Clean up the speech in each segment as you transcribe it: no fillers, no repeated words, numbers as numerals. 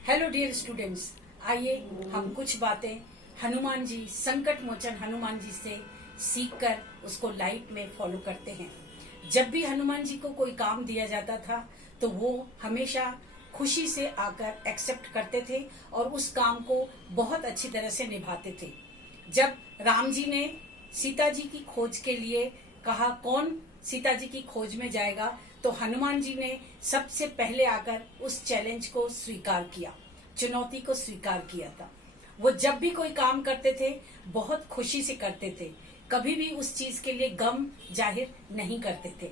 Hello dear students, आइए हम कुछ बातें हनुमान जी, संकट मोचन हनुमान जी से सीखकर उसको लाइफ में फॉलो करते हैं। जब भी हनुमान जी को कोई काम दिया जाता था तो वो हमेशा खुशी से आकर एक्सेप्ट करते थे और उस काम को बहुत अच्छी तरह से निभाते थे। जब राम जी ने सीता जी की खोज के लिए कहा कौन सीता जी की खोज में जाएगा, तो हनुमान जी ने सबसे पहले आकर उस चैलेंज को स्वीकार किया, चुनौती को स्वीकार किया था। वो जब भी कोई काम करते थे बहुत खुशी से करते थे, कभी भी उस चीज के लिए गम जाहिर नहीं करते थे।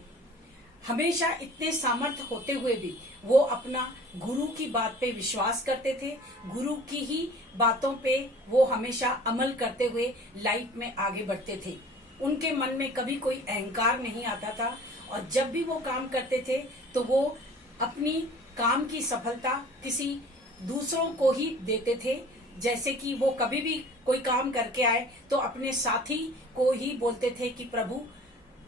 हमेशा इतने सामर्थ्य होते हुए भी वो अपना गुरु की बात पे विश्वास करते थे, गुरु की ही बातों पे वो हमेशा अमल करते हुए लाइफ में आगे बढ़ते थे। उनके मन में कभी कोई अहंकार नहीं आता था और जब भी वो काम करते थे तो वो अपनी काम की सफलता किसी दूसरों को ही देते थे। जैसे कि वो कभी भी कोई काम करके आए तो अपने साथी को ही बोलते थे कि प्रभु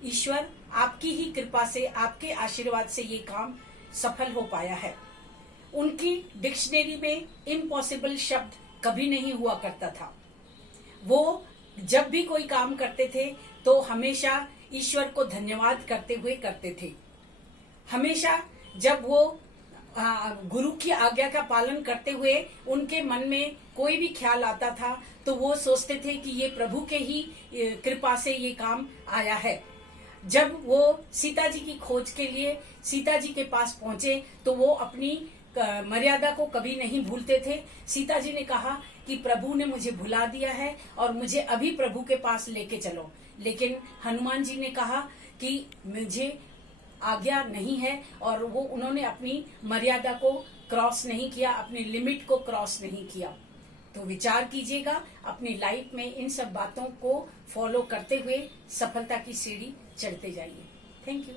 ईश्वर आपकी ही कृपा से, आपके आशीर्वाद से ये काम सफल हो पाया है। उनकी डिक्शनरी में इम्पॉसिबल शब्द कभी नहीं हुआ करता था। वो जब भी कोई काम करते थे तो हमेशा ईश्वर को धन्यवाद करते हुए करते थे। हमेशा जब वो गुरु की आज्ञा का पालन करते हुए उनके मन में कोई भी ख्याल आता था तो वो सोचते थे कि ये प्रभु के ही कृपा से ये काम आया है। जब वो सीता जी की खोज के लिए सीता जी के पास पहुंचे तो वो अपनी मर्यादा को कभी नहीं भूलते थे। सीता जी ने कहा कि प्रभु ने मुझे भुला दिया है और मुझे अभी प्रभु के पास लेके चलो, लेकिन हनुमान जी ने कहा कि मुझे आज्ञा नहीं है और वो उन्होंने अपनी मर्यादा को क्रॉस नहीं किया, अपनी लिमिट को क्रॉस नहीं किया। तो विचार कीजिएगा, अपनी लाइफ में इन सब बातों को फॉलो करते हुए सफलता की सीढ़ी चढ़ते जाइए। Thank you.